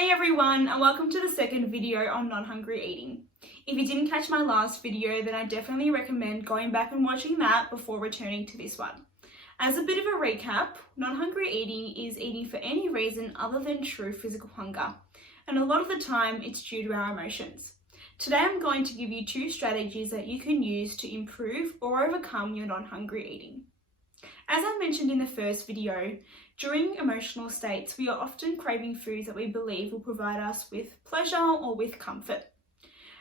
Hey everyone, and welcome to the second video on non-hungry eating. If you didn't catch my last video, then I definitely recommend going back and watching that before returning to this one. As a bit of a recap, non-hungry eating is eating for any reason other than true physical hunger, and a lot of the time it's due to our emotions. Today I'm going to give you 2 strategies that you can use to improve or overcome your non-hungry eating. As I mentioned in the first video, during emotional states, we are often craving foods that we believe will provide us with pleasure or with comfort.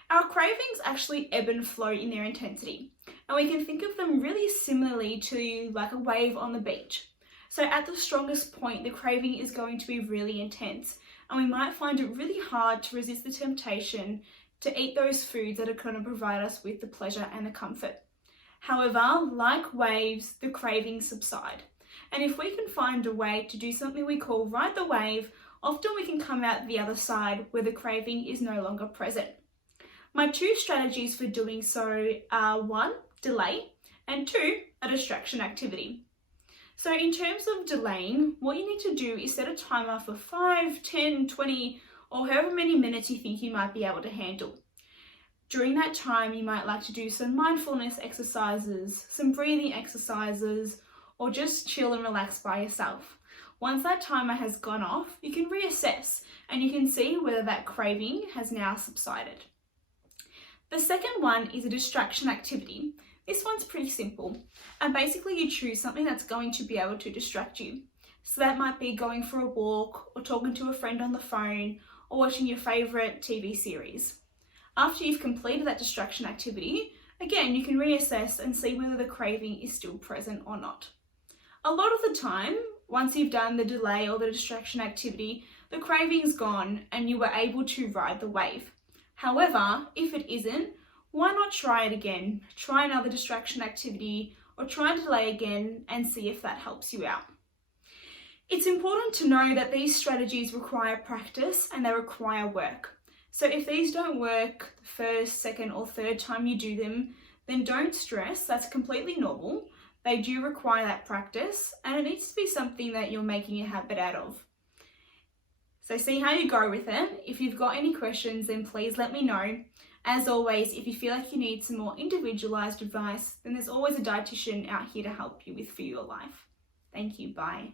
Our cravings actually ebb and flow in their intensity, and we can think of them really similarly to like a wave on the beach. So at the strongest point, the craving is going to be really intense, and we might find it really hard to resist the temptation to eat those foods that are going to provide us with the pleasure and the comfort. However, like waves, the cravings subside. And if we can find a way to do something we call ride the wave, often we can come out the other side where the craving is no longer present. My 2 strategies for doing so are 1, delay, and 2, a distraction activity. So in terms of delaying, what you need to do is set a timer for 5, 10, 20, or however many minutes you think you might be able to handle. During that time, you might like to do some mindfulness exercises, some breathing exercises, or just chill and relax by yourself. Once that timer has gone off, you can reassess and you can see whether that craving has now subsided. The second one is a distraction activity. This one's pretty simple, and basically you choose something that's going to be able to distract you. So that might be going for a walk, or talking to a friend on the phone, or watching your favourite TV series. After you've completed that distraction activity, again, you can reassess and see whether the craving is still present or not. A lot of the time, once you've done the delay or the distraction activity, the craving's gone and you were able to ride the wave. However, if it isn't, why not try it again? Try another distraction activity or try and delay again and see if that helps you out. It's important to know that these strategies require practice and they require work. So if these don't work the first, second, or third time you do them, then don't stress, that's completely normal. They do require that practice, and it needs to be something that you're making a habit out of. So see how you go with it. If you've got any questions, then please let me know. As always, if you feel like you need some more individualized advice, then there's always a dietitian out here to help you with for your life. Thank you, bye.